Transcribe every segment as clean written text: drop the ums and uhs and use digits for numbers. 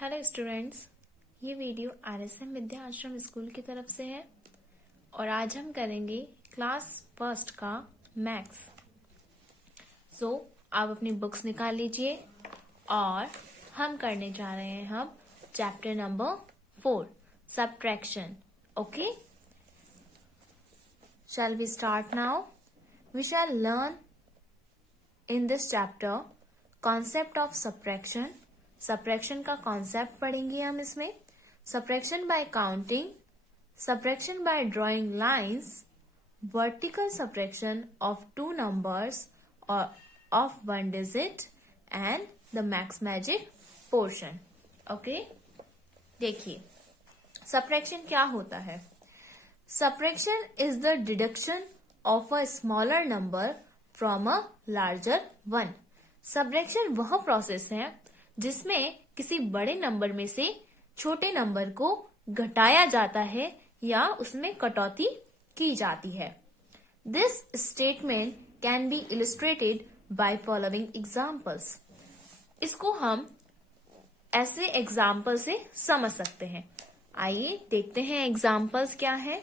Hello students, ये video RSM विद्या आश्रम school की तरफ से है और आज हम करेंगे क्लास फर्स्ट का मैथ्स। सो आप अपनी बुक्स निकाल लीजिए और हम करने जा रहे हैं हम chapter number 4 subtraction. Okay, shall we start now? We shall learn in this chapter concept of subtraction. Subtraction का कॉन्सेप्ट पढ़ेंगे हम इसमें। Subtraction by counting, subtraction by drawing lines, vertical subtraction of two numbers और of one digit and the max magic portion. Okay, देखिए subtraction क्या होता है। Subtraction is the deduction of a smaller number from a larger one. Subtraction वह process है जिसमें किसी बड़े नंबर में से छोटे नंबर को घटाया जाता है या उसमें कटौती की जाती है। This statement can be illustrated by following examples. इसको हम ऐसे एग्जाम्पल से समझ सकते हैं। आइए देखते हैं एग्जाम्पल्स क्या है।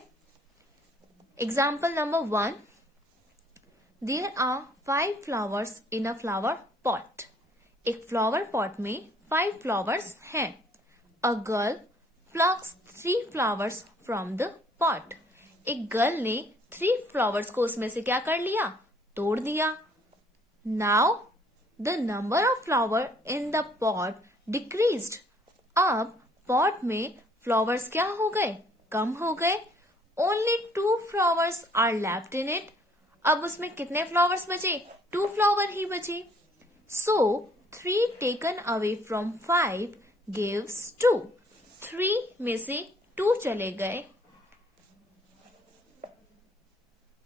Example number 1, there are 5 flowers in a flower pot. एक फ्लावर पॉट में 5 फ्लावर्स हैं। A girl plucks 3 flowers from the pot. एक गर्ल ने 3 फ्लावर्स को उसमें से क्या कर लिया, तोड़ दिया। Now the number of flower in the pot decreased. अब पॉट में फ्लावर्स क्या हो गए, कम हो गए। Only 2 flowers are left in it. अब उसमें कितने फ्लावर्स बचे, 2 फ्लावर ही बचे। सो 3 taken away from 5 gives 2। 3 में से 2 चले गए।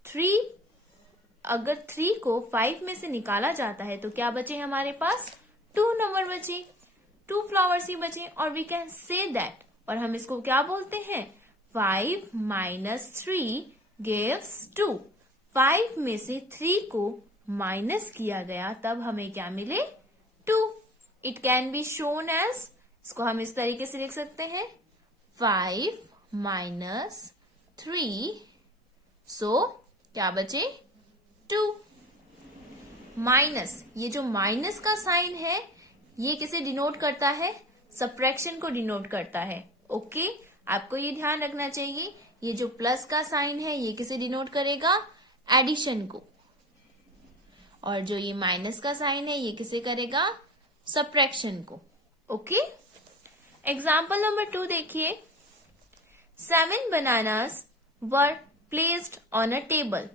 3 अगर 3 को 5 में से निकाला जाता है तो क्या बचे हमारे पास, 2 नंबर बचे, 2 फ्लावर्स ही बचे। और वी कैन से दैट, और हम इसको क्या बोलते हैं, 5 minus 3 gives 2। 5 में से 3 को माइनस किया गया तब हमें क्या मिले, 2। It can be shown as, इसको हम इस तरीके से लिख सकते हैं, 5 minus 3, सो क्या बचे, 2। माइनस, ये जो माइनस का साइन है ये किसे डिनोट करता है, सब्ट्रैक्शन को डिनोट करता है। ओके, आपको ये ध्यान रखना चाहिए। ये जो प्लस का साइन है ये किसे डिनोट करेगा, एडिशन को। और जो ये माइनस का साइन है ये किसे करेगा, सब्ट्रैक्शन को। ओके, एग्जाम्पल नंबर 2 देखिए। 7 bananas were placed on a table.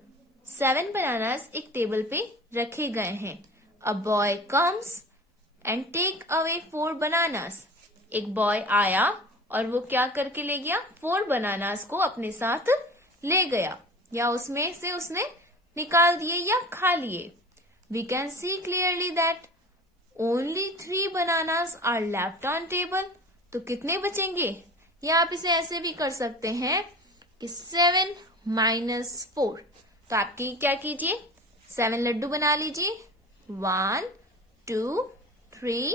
7 bananas एक टेबल पे रखे गए हैं। A boy comes and take away 4 bananas. एक बॉय आया और वो क्या करके ले गया, 4 बनानास को अपने साथ ले गया, या उसमें से उसने निकाल दिए या खा लिए। We can see clearly that only 3 bananas are left on table। तो कितने बचेंगे, या आप इसे ऐसे भी कर सकते हैं कि 7 minus 4। तो आपकी क्या कीजिए, 7 लड्डू बना लीजिए। 1 2 3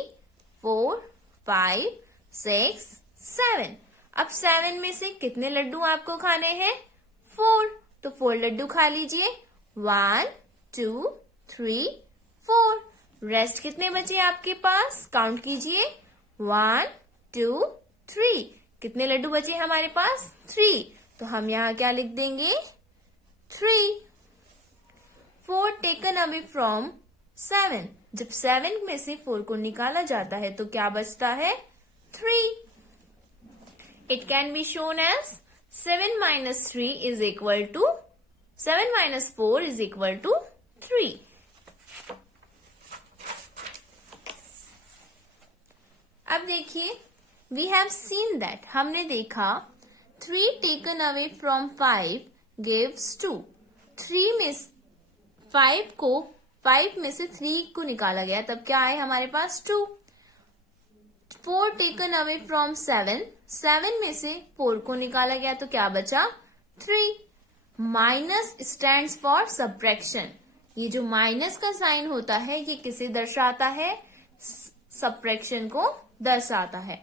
4 5 6 7। अब 7 में से कितने लड्डू आपको खाने हैं, 4। तो 4 लड्डू खा लीजिए। 1 2 3 4। रेस्ट कितने बचे आपके पास, काउंट कीजिए। 1 2 3। कितने लड्डू बचे हमारे पास, 3। तो हम यहाँ क्या लिख देंगे, 3। 4 टेकन अवे फ्रॉम 7। जब 7 में से 4 को निकाला जाता है तो क्या बचता है, 3। It can be shown as 7 minus 3 is equal to 7 minus 4 is equal to 3। अब देखिए, वी हैव सीन दैट, हमने देखा 3 टेकन अवे फ्रॉम 5 गिव्स 2। 3 में 5 को 5 में से 3 को निकाला गया तब क्या आए हमारे पास, 2। 4 टेकन अवे फ्रॉम 7। 7 में से 4 को निकाला गया तो क्या बचा, 3। Minus stands for subtraction. ये जो माइनस का साइन होता है ये किसे दर्शाता है, सब्ट्रैक्शन को दर्शाता है।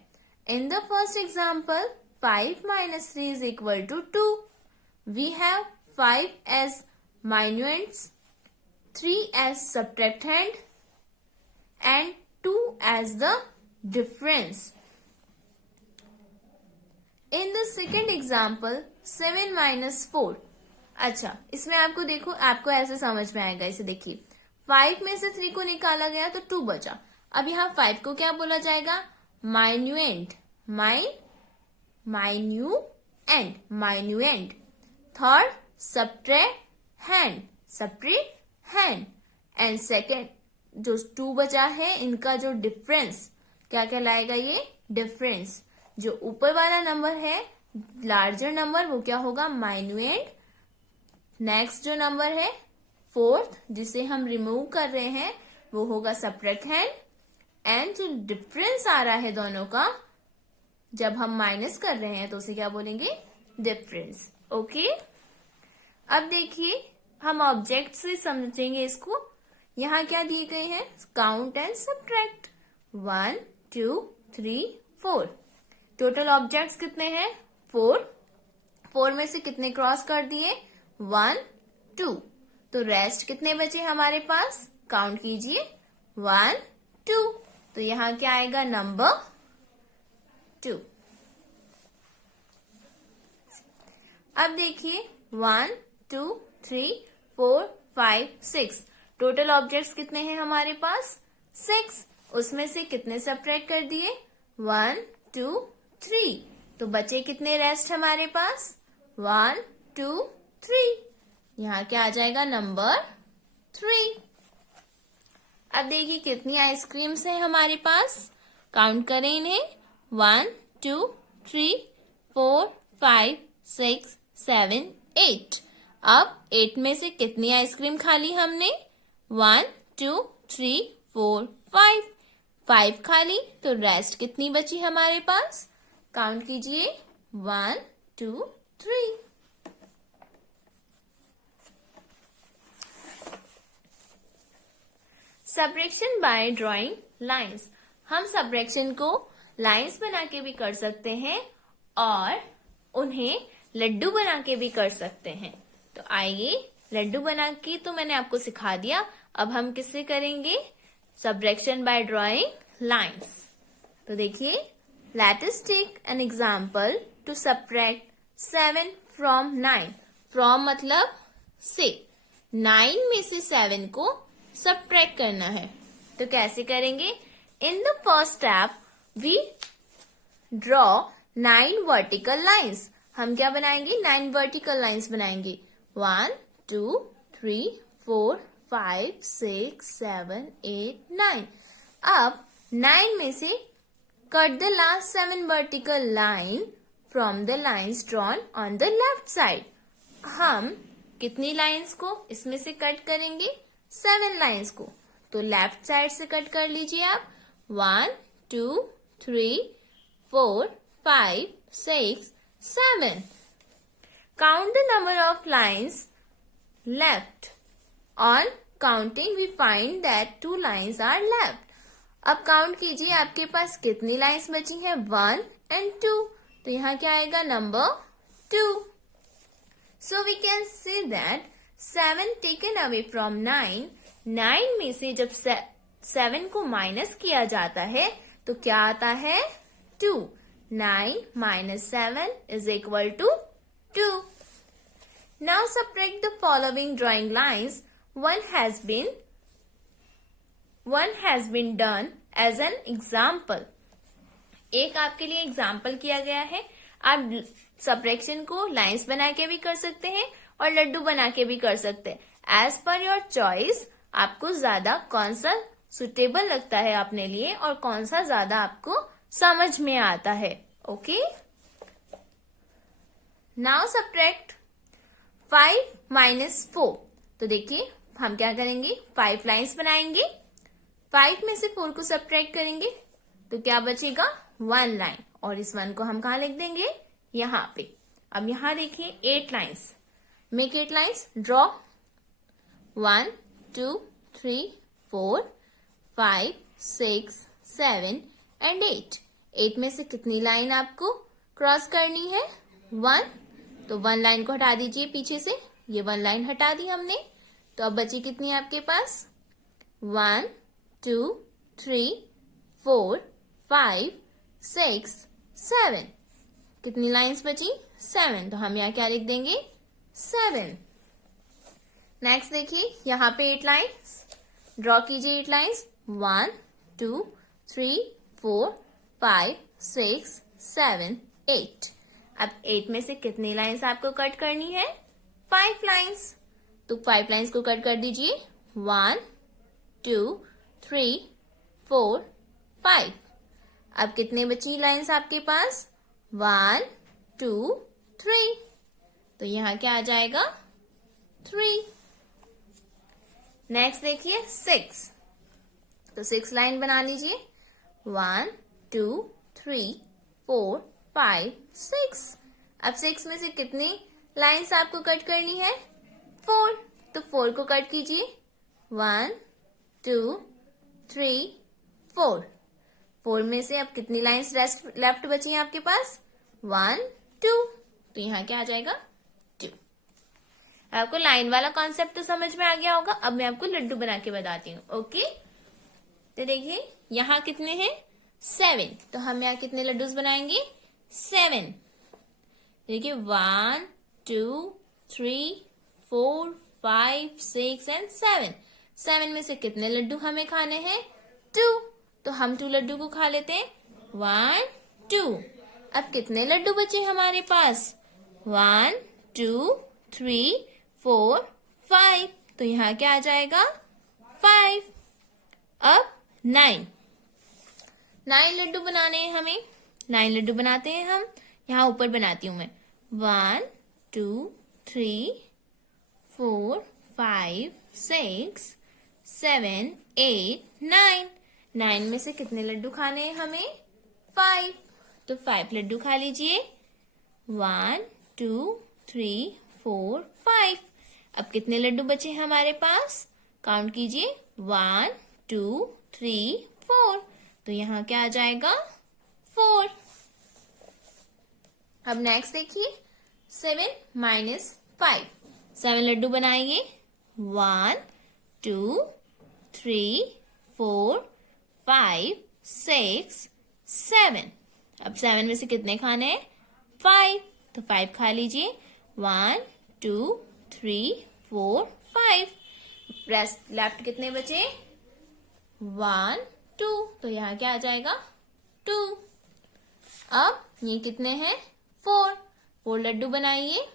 In the first example, 5 minus 3 is equal to 2. We have 5 as minuends, 3 as subtracand, and 2 as the difference. In the second example, 7 minus 4. अच्छा, इसमें आपको देखो, आपको ऐसे समझ में आएगा. इसे देखिए, 5 में से 3 को निकाला गया तो 2 बचा. अब यहाँ 5 को क्या बोला जाएगा? Minuend. Minuend. Third, subtrahend. And second जो 2 बचा है, इनका जो डिफरेंस क्या कहलाएगा? ये डिफरेंस. जो ऊपर वाला नंबर है, लार्जर नंबर, वो क्या होगा? माइन्यूएंड. नेक्स्ट जो नंबर है फोर्थ, जिसे हम रिमूव कर रहे हैं, वो होगा सब्ट्रैक्टेंड. एंड जो डिफरेंस आ रहा है दोनों का, जब हम माइनस कर रहे हैं तो उसे क्या बोलेंगे? डिफरेंस. ओके. अब देखिए, हम ऑब्जेक्ट से समझेंगे इसको. यहाँ क्या दिए गए हैं? Count and subtract. 1 2 3 4. Total objects कितने हैं? 4. 4 में से कितने क्रॉस कर दिए? 1 2. तो रेस्ट कितने बचे हमारे पास? काउंट कीजिए. 1 2. तो यहाँ क्या आएगा? नंबर 2. अब देखिए, 1 2 3 4 5 6. टोटल ऑब्जेक्ट्स कितने हैं हमारे पास? 6. उसमें से कितने सब्ट्रैक्ट कर दिए? 1 2 3. तो बचे कितने रेस्ट हमारे पास? 1 2 3. यहाँ क्या आ जाएगा? नंबर 3. अब देखिए कितनी आइसक्रीम्स हैं हमारे पास. काउंट करें इन्हें. 1 2 3 4 5 6 7 8. अब 8 में से कितनी आइसक्रीम खा ली हमने? 1 2 3 4 5. 5 खा ली. तो रेस्ट कितनी बची हमारे पास? काउंट कीजिए. 1 2 3. Subtraction by drawing lines. हम सब्ट्रैक्शन को लाइंस बना के भी कर सकते हैं और उन्हें लड्डू बना के भी कर सकते हैं. तो आइए, लड्डू बना के तो मैंने आपको सिखा दिया. अब हम किससे करेंगे? Subtraction by drawing lines. तो देखिए, let us take an example to subtract 7 from 9. From मतलब से. 9 में से 7 को सब्ट्रैक्ट करना है. तो कैसे करेंगे? In the first step we draw 9 vertical lines. हम क्या बनाएंगे? 9 वर्टिकल लाइंस बनाएंगे. 1 2 3 4 5 6 7 8 9. अब 9 में से cut the last 7 vertical line from the lines drawn on the left side. हम कितनी लाइंस को इसमें से कट करेंगे? 7 लाइंस को. तो लेफ्ट साइड से कट कर लीजिए आप. 1 2 3 4 5 6 7. Count the number of lines left. On counting we find that 2 lines are left. अब काउंट कीजिए, आपके पास कितनी लाइंस बची हैं? 1 and 2. तो यहाँ क्या आएगा? Number 2. So we can say that 7 taken away from 9. 9 में से जब 7 को माइनस किया जाता है तो क्या आता है? 2. 9 minus 7 is equal to 2. Now subtract the following drawing lines. One has been done as an example. एक आपके लिए एग्जाम्पल किया गया है. आप सब्ट्रैक्शन को लाइंस बना के भी कर सकते हैं और लड्डू बना के भी कर सकते हैं. एज पर योर चॉइस, आपको ज्यादा कौन सा सुटेबल लगता है अपने लिए और कौन सा ज्यादा आपको समझ में आता है. ओके. Now subtract 5 minus 4. तो देखिए हम क्या करेंगे? 5 लाइंस बनाएंगे. 5 में से 4 को सब्ट्रैक्ट करेंगे तो क्या बचेगा? 1 लाइन. और इस 1 को हम कहाँ लिख देंगे? यहाँ पे. अब यहाँ देखिए 8 lines. Make 8 lines. Draw 1 2 3 4 5 6 7 and 8. 8 में से कितनी लाइन आपको क्रॉस करनी है? 1। तो 1 लाइन को हटा दीजिए पीछे से, ये 1 लाइन हटा दी हमने। तो अब बची कितनी आपके पास? 1 2 3 4 5 6 7। कितनी लाइंस बची? 7। तो हम यहाँ क्या लिख देंगे? 7। नेक्स्ट देखिए, यहाँ पे 8 लाइंस ड्रॉ कीजिए। 8 लाइंस 1 2 3 4 5 6 7 8। अब 8 में से कितनी लाइंस आपको कट करनी है? 5 लाइंस। तो 5 लाइंस को कट कर दीजिए। 1 2 3 4 5। अब कितने बची लाइंस आपके पास? 1 2 3। तो यहाँ क्या आ जाएगा? 3। नेक्स्ट देखिए 6। तो 6 लाइन बना लीजिए। 1 2 3 4 5 6। अब 6 में से कितनी लाइंस आपको कट करनी है? 4। तो 4 को कट कीजिए। 1 2 3 4। 4 में से अब कितनी लाइंस लेफ्ट बची हैं आपके पास? 1 2। तो यहाँ क्या आ जाएगा? 2। आपको लाइन वाला कॉन्सेप्ट तो समझ में आ गया होगा। अब मैं आपको लड्डू बना के बताती हूँ। ओके, तो देखिए यहाँ कितने हैं? 7। तो हम यहाँ कितने लड्डूस बनाएंगे? 7। देखिए 1 2 3 4 5 6 एंड 7। 7 में से कितने लड्डू हमें खाने हैं? 2। तो हम 2 लड्डू को खा लेते हैं। 1 2। अब कितने लड्डू बचे हमारे पास? 1 2 3 4 5। तो यहाँ क्या आ जाएगा? 5। अब 9 लड्डू बनाने हैं हमें। 9 लड्डू बनाते हैं हम। यहाँ ऊपर बनाती हूँ मैं। 1 2 3 4 5 6 7 8 9। 9 में से कितने लड्डू खाने हैं हमें? 5। तो 5 लड्डू खा लीजिए। 1 2 3 4 5। अब कितने लड्डू बचे हैं हमारे पास? काउंट कीजिए। 1 2 3 4। तो यहाँ क्या आ जाएगा? 4। अब नेक्स्ट देखिए 7 माइनस 5। 7 लड्डू बनाइए। 1 2 3 4 5 6 7। अब 7 में से कितने खाने हैं? 5। तो 5 खा लीजिए। 1 2 3 4 5। रेस्ट लेफ्ट कितने बचे? 1 2। तो यहाँ क्या आ जाएगा? 2। अब ये कितने हैं? 4 लड्डू बनाइए।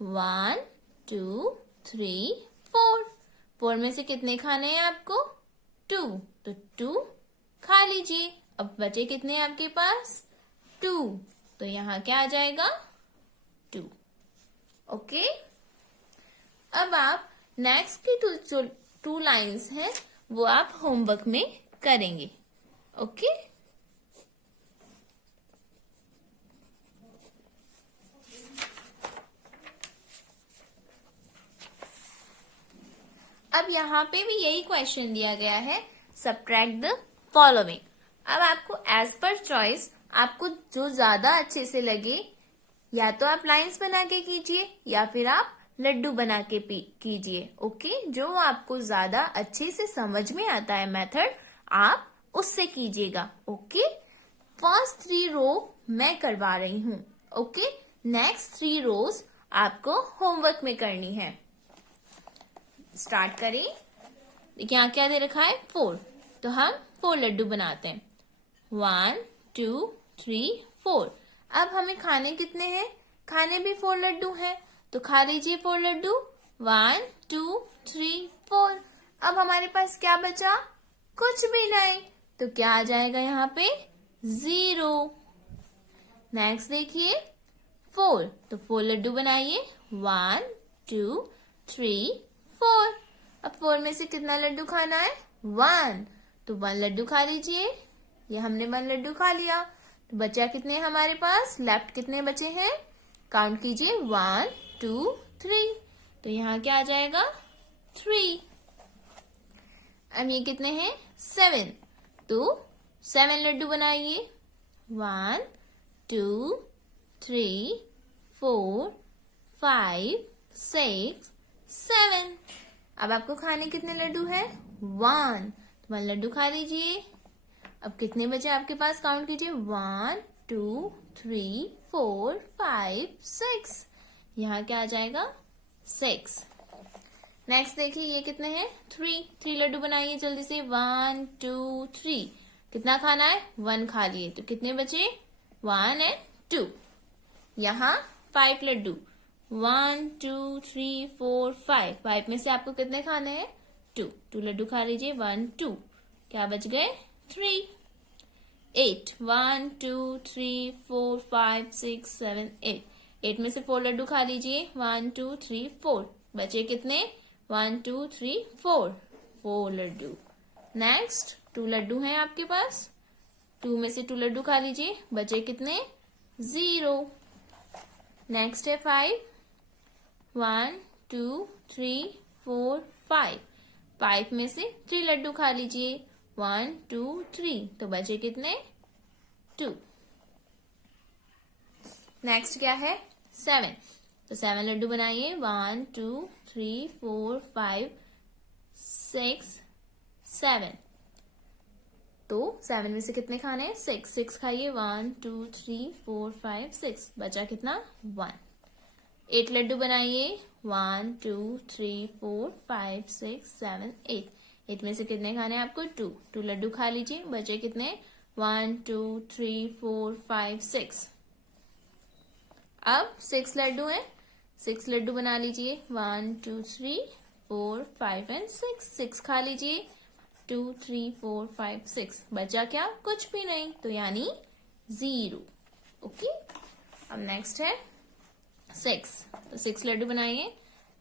1 2 3 4 में से कितने खाने हैं आपको? 2। तो 2 खा लीजिए। अब बचे कितने हैं आपके पास? 2। तो यहाँ क्या आ जाएगा? 2। ओके, अब आप नेक्स्ट की जो 2 लाइन्स हैं वो आप होमवर्क में करेंगे। ओके, अब यहाँ पे भी यही क्वेश्चन दिया गया है, सब्ट्रैक्ट द फॉलोइंग। अब आपको एज पर चॉइस आपको जो ज्यादा अच्छे से लगे, या तो आप लाइंस बना के कीजिए या फिर आप लड्डू बना के कीजिए। ओके, जो आपको ज्यादा अच्छे से समझ में आता है मेथड, आप उससे कीजिएगा। ओके, फर्स्ट 3 रो मैं करवा रही हूँ। ओके, नेक्स्ट 3 रोज आपको होमवर्क में करनी है। स्टार्ट करें। देखिए यहाँ क्या दे रखा है? 4। तो हम 4 लड्डू बनाते हैं। 1 2 3 4। अब हमें खाने कितने हैं? खाने भी 4 लड्डू हैं, तो खा लीजिए 4 लड्डू। 1 2 3 4। अब हमारे पास क्या बचा? कुछ भी नहीं। तो क्या आ जाएगा यहाँ पे? 0। नेक्स्ट देखिए 4। तो 4 लड्डू बनाइए। 1 2 3 4। अब 4 में से कितना लड्डू खाना है? 1। तो 1 लड्डू खा लीजिए। ये हमने 1 लड्डू खा लिया। तो बचा कितने हमारे पास? लेफ्ट कितने बचे हैं? काउंट कीजिए। 1 2 3। तो यहाँ क्या आ जाएगा? 3। अब ये कितने हैं? 7। तो 7 लड्डू बनाइए। 1 2 3 4 5 6 7। अब आपको खाने कितने लड्डू है? 1। तो 1 लड्डू खा लीजिए। अब कितने बचे आपके पास? काउंट कीजिए। 1 2 3 4 5 6। यहाँ क्या आ जाएगा? 6। नेक्स्ट देखिए ये कितने हैं? 3 लड्डू बनाइए जल्दी से। 1 2 3। कितना खाना है? 1 खा लिए। तो कितने बचे? 1 और 2। यहाँ 5 लड्डू। 1 2 3 4 5। 5 में से आपको कितने खाने हैं? 2 लड्डू खा लीजिए। 1 2। क्या बच गए? 3। 8 1 2 3 4 5 6 7 8। 8 में से 4 लड्डू खा लीजिए। 1 2 3 4। बचे कितने? 1 2 3 4 लड्डू। नेक्स्ट 2 लड्डू हैं आपके पास। 2 में से 2 लड्डू खा लीजिए। बचे कितने? 0। नेक्स्ट है 5। 1 2 3 4 5। 5 में से 3 लड्डू खा लीजिए। 1 2 3। तो बचे कितने? 2। नेक्स्ट क्या है? 7। तो 7 लड्डू बनाइए। 1 2 3 4 5 6 7। तो 7 में से कितने खाने हैं? 6 खाइए। 1 2 3 4 5 6। बचा कितना? 1। 8 लड्डू बनाइए। 1 2 3 4 5 6 7 8। 8 में से कितने खाने हैं आपको? 2 लड्डू खा लीजिए। बचे कितने? 1 2 3 4 5 6। अब 6 लड्डू हैं। 6 लड्डू बना लीजिए। 1 2 3 4 5 और 6। 6 खा लीजिए। 2 3 4 5 6। बचा क्या? कुछ भी नहीं। तो यानी 0। ओके। अब नेक्स्ट है 6। तो 6 लड्डू बनाइए।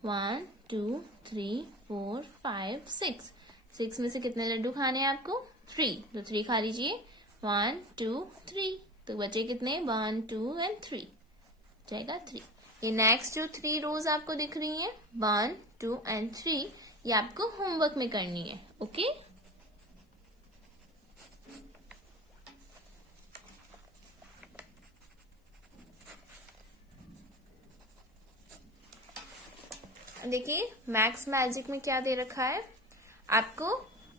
1 2 3 4 5 6। 6 में से कितने लड्डू खाने हैं आपको? 3। तो 3 खा लीजिए। 1 2 3। तो बचे कितने? 1 2 और 3। जाएगा 3। ये नेक्स्ट जो 3 रोज आपको दिख रही हैं 1 2 और 3, ये आपको होमवर्क में करनी है। ओके। देखिए मैथ्स मैजिक में क्या दे रखा है आपको?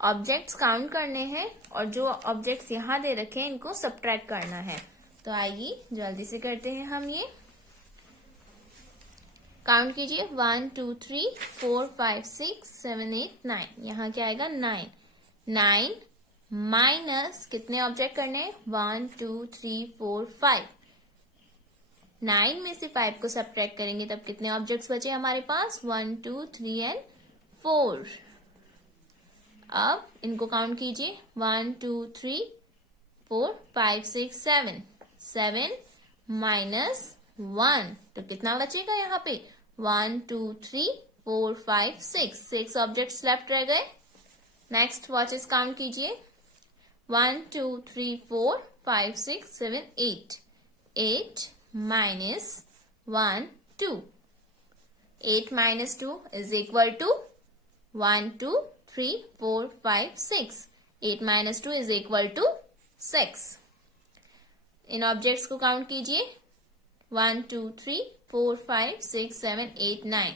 ऑब्जेक्ट्स काउंट करने हैं और जो ऑब्जेक्ट्स यहाँ दे रखे हैं इनको सब्ट्रैक्ट करना है। तो आइए जल्दी से करते हैं हम ये। काउंट कीजिए। 1 2 3 4 5 6 7 8 9। यहाँ क्या आएगा? 9। 9 माइनस कितने ऑब्जेक्ट करने हैं? 1 2 3 4 5। 9 में से 5 को सब्ट्रैक्ट करेंगे तब कितने ऑब्जेक्ट्स बचे हमारे पास? 1 2 3 और 4। अब इनको काउंट कीजिए। 1 2 3 4 5 6 7। 7 माइनस 1। तो कितना बचेगा यहाँ पे? 1 2 3 4 5 6। 6 ऑब्जेक्ट्स लेफ्ट रह गए। नेक्स्ट वॉचेस काउंट कीजिए। 1 2 3 4 5 6 7 8। 8 minus 1 2। 8 minus 2 is equal to 1 2 3 4 5 6। 8 minus 2 is equal to 6। In objects को काउंट कीजिए। 1 2 3 4 5 6 7 8 9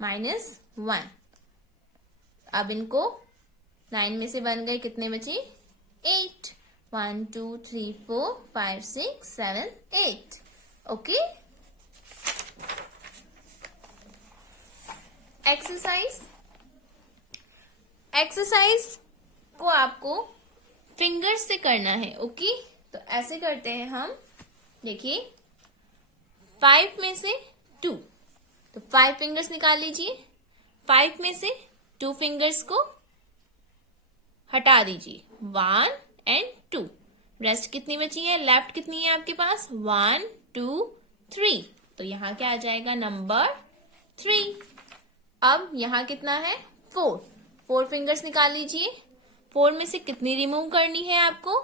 माइनस 1। अब इनको 9 में से बन गए, कितने बचे? 8। 1 2 3 4 5 6 7 8। ओके। एक्सरसाइज को आपको फिंगर्स से करना है। ओके। तो ऐसे करते हैं हम। देखिए 5 में से 2, तो 5 फिंगर्स निकाल लीजिए। 5 में से 2 फिंगर्स को हटा दीजिए। 1 और 2। रेस्ट कितनी बची है? लेफ्ट कितनी है आपके पास? 1 2 3। तो यहाँ क्या आ जाएगा? नंबर 3। अब यहाँ कितना है? 4। 4 फिंगर्स निकाल लीजिए। 4 में से कितनी रिमूव करनी है आपको?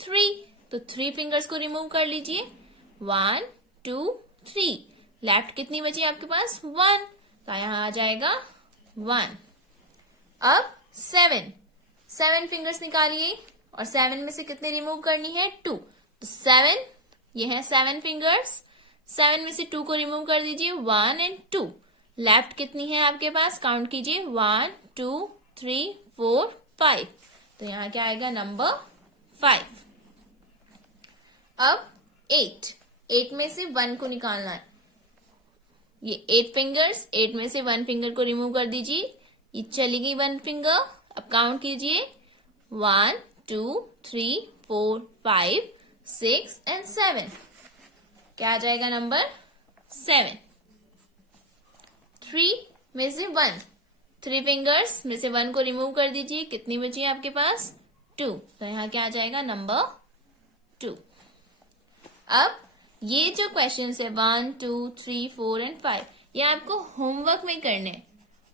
3। तो 3 फिंगर्स को रिमूव कर लीजिए। 1 2 3। लेफ्ट कितनी बची आपके पास? 1। तो यहाँ आ जाएगा 1। अब 7 7 फिंगर्स निकालिए और 7 में से कितने रिमूव करनी है? 2। तो 7, ये है 7 फिंगर्स, 7 में से 2 को रिमूव कर दीजिए, 1 एंड 2। लेफ्ट कितनी है आपके पास? काउंट कीजिए, 1 2 3 4 5। तो यहाँ क्या आएगा? नंबर 5। अब 8 में से 1 को निकालना है। ये 8 फिंगर्स, 8 में से 1 फिंगर को रिमूव कर दीजिए, ये चली गई 1 फिंगर। अब काउंट कीजिए, 1 2 3 4 5 6 एंड 7। क्या आ जाएगा? नंबर 7। 3 में से 1, 3 फिंगर्स में से 1 को रिमूव कर दीजिए, कितनी बची है आपके पास? 2। तो यहाँ क्या आ जाएगा? नंबर 2। अब ये जो क्वेश्चन है 1 2 3 4 एंड 5, ये आपको होमवर्क में करने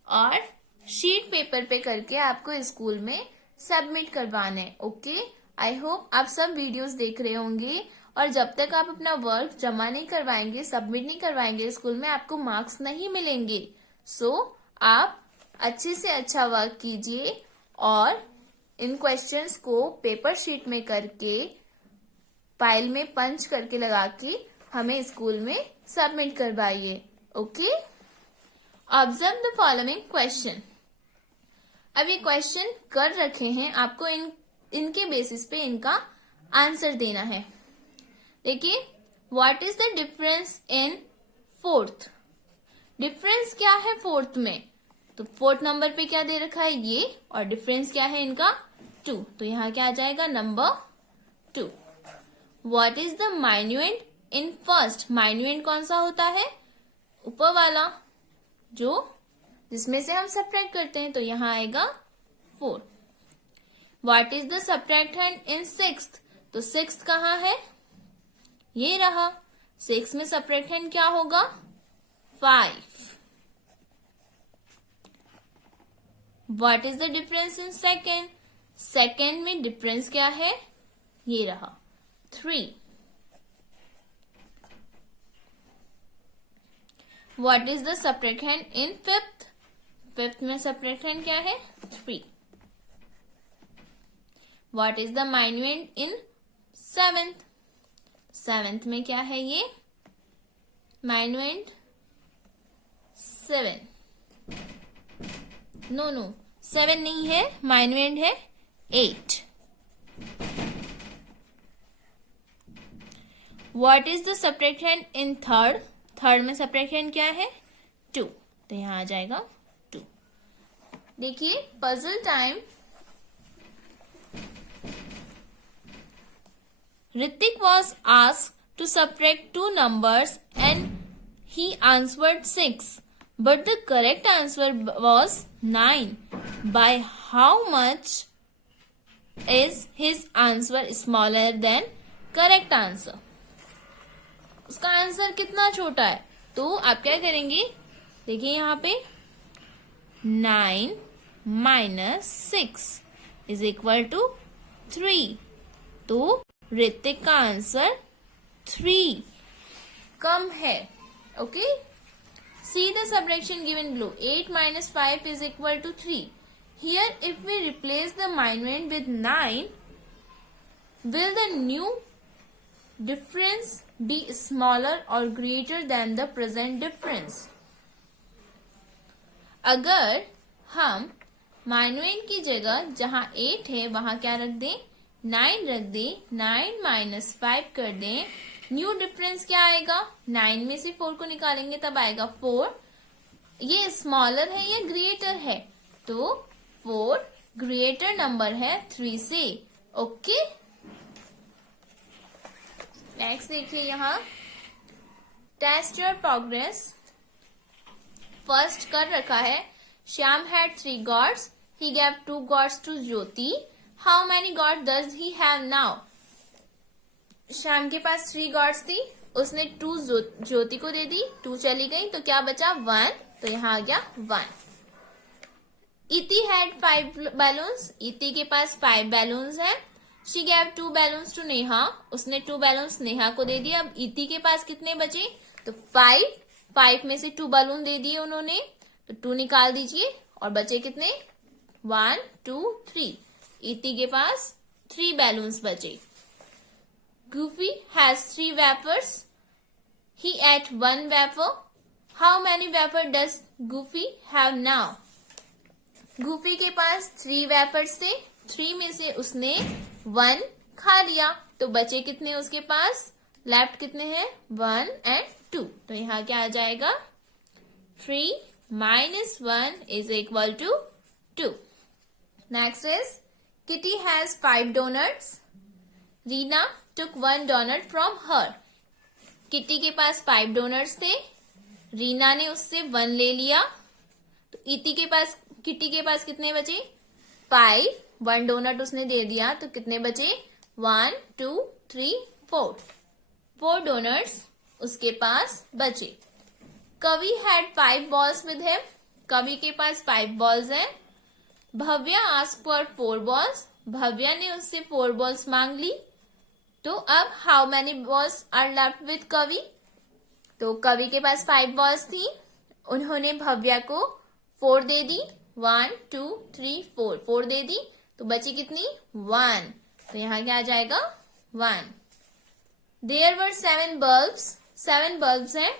और शीट पेपर पे करके आपको स्कूल में सबमिट करवाने। ओके, आई होप आप सब वीडियोस देख रहे होंगे, और जब तक आप अपना वर्क जमा नहीं करवाएंगे, सबमिट नहीं करवाएंगे स्कूल में, आपको मार्क्स नहीं मिलेंगे। सो आप अच्छे से अच्छा वर्क कीजिए और इन क्वेश्चंस को पेपर शीट में करके फाइल में पंच करके लगा के हमें स्कूल में सबमिट करवाइए। Okay, observe the following question. अब ये क्वेश्चन कर रखे हैं, आपको इनके बेसिस पे इनका आंसर देना है। देखिए, what is the difference in fourth? Difference क्या है फोर्थ में? तो फोर्थ नंबर पे क्या दे रखा है? ये, और डिफरेंस क्या है इनका? 2। तो यहाँ क्या आ जाएगा? Number 2। What is the minuend in first? Minuend कौन सा होता है? ऊपर वाला, जो जिसमें से हम सब्ट्रैक्ट करते हैं, तो यहाँ आएगा 4। What is the subtrahend in sixth? तो सिक्स्थ कहाँ है? ये रहा। 6 में सब्ट्रैक्टेंट क्या होगा? 5। What is the difference in second? Second में डिफरेंस क्या है? ये रहा, 3। What is the subtrahend in fifth? Fifth में सब्ट्रैक्टेंट क्या है? 3। What is the minuend in seventh? Seventh में क्या है? ये माइन्यूएंट 7। नो 7 नहीं है, माइन्यूएंट है 8। What is the subtrahend in third? Third में सब्ट्रैक्टेंट क्या है? 2। तो यहां आ जाएगा 2। देखिए, puzzle time. Hrithik was asked to subtract 2 numbers and he answered 6, but the correct answer was 9. By how much is his answer smaller than correct answer? उसका answer कितना छोटा है? तो आप क्या करेंगे? देखिए यहाँ पे 9 minus 6 is equal to 3. तो ऋतिक का आंसर 3 कम है। Okay, see the subtraction given below. 8 minus 5 is equal to 3. Here, if we replace the minuend with 9, will the new difference be smaller or greater than the present difference? अगर हम माइन्यूएंट की जगह जहां 8 है वहां क्या रख दें? 9 रख दें। 9 minus 5 कर दें। न्यू डिफरेंस क्या आएगा? 9 में से 4 को निकालेंगे तब आएगा 4। ये स्मॉलर है या ग्रेटर है? तो 4 ग्रेटर नंबर है 3 से। ओके, नेक्स्ट देखिए यहाँ, टेस्ट योर प्रोग्रेस। फर्स्ट कर रखा है, Shyam had 3 gods. He gave 2 gods to Jyoti. How many gods does he have now? Shyam के पास 3 gods थी, उसने 2 ज्योति को दे दी, 2 चली गई, तो क्या बचा? 1। तो यहाँ आ गया 1। इति हैड 5 बैलून्स। इति के पास 5 बैलून्स है। She gave 2 balloons to Neha. उसने 2 बैलून्स नेहा को दे दिया। अब इति के पास कितने बचे? तो 5 में से 2 बैलून दे दिए उन्होंने, तो 2 निकाल दीजिए और बचे कितने? 1 2 3। इति के पास 3 बैलून्स बचे। Goofy has 3 wafers. He ate 1 wafer. How many wafer does Goofy have now? Goofy के पास 3 wafers थे, 3 में से उसने 1 खा लिया, तो बचे कितने उसके पास? लेफ्ट कितने हैं? 1 and 2। तो यहाँ क्या आ जाएगा? 3 minus 1 is equal to 2। Next is Kitty has 5 donuts. Reena took 1 donut from her. Kitty के पास 5 डोनट्स थे, रीना ने उससे 1 ले लिया, तो किट्टी के पास कितने बचे? 5। 1 डोनट उसने दे दिया, तो कितने बचे? 1 2 3 4। 4 डोनट्स उसके पास बचे। कवि हैड 5 बॉल्स विद हिम। कवि के पास 5 बॉल्स हैं। Bhavya asked for 4 balls. Bhavya ने उससे 4 बॉल्स मांग ली, तो अब how many balls are left with Kavi? तो कवि के पास 5 बॉल्स थी, उन्होंने भव्या को 4 दे दी। 1 2 3 4 4 दे दी, तो बची कितनी? 1। तो यहाँ क्या आ जाएगा? 1। There were 7 bulbs. 7 बल्ब्स हैं।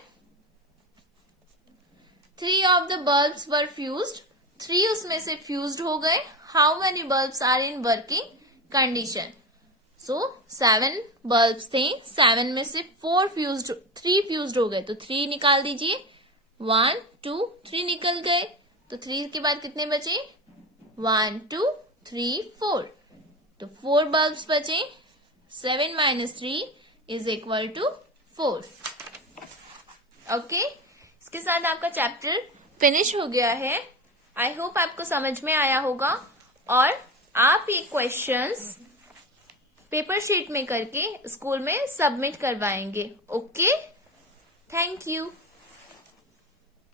3 of the bulbs were fused. 3 उसमें से फ्यूज्ड हो गए। How many bulbs are in working condition? So 7 bulbs थे, 7 में से 3 फ्यूज्ड हो गए, तो 3 निकाल दीजिए। 1 2 3 निकल गए, तो 3 के बाद कितने बचे? 1 2 3 4। तो 4 बल्ब्स बचे। 7 minus 3 is equal to 4। Okay, इसके साथ आपका चैप्टर फिनिश हो गया है। आई होप आपको समझ में आया होगा और आप ये क्वेश्चंस पेपर शीट में करके स्कूल में सबमिट करवाएंगे। Okay, thank you.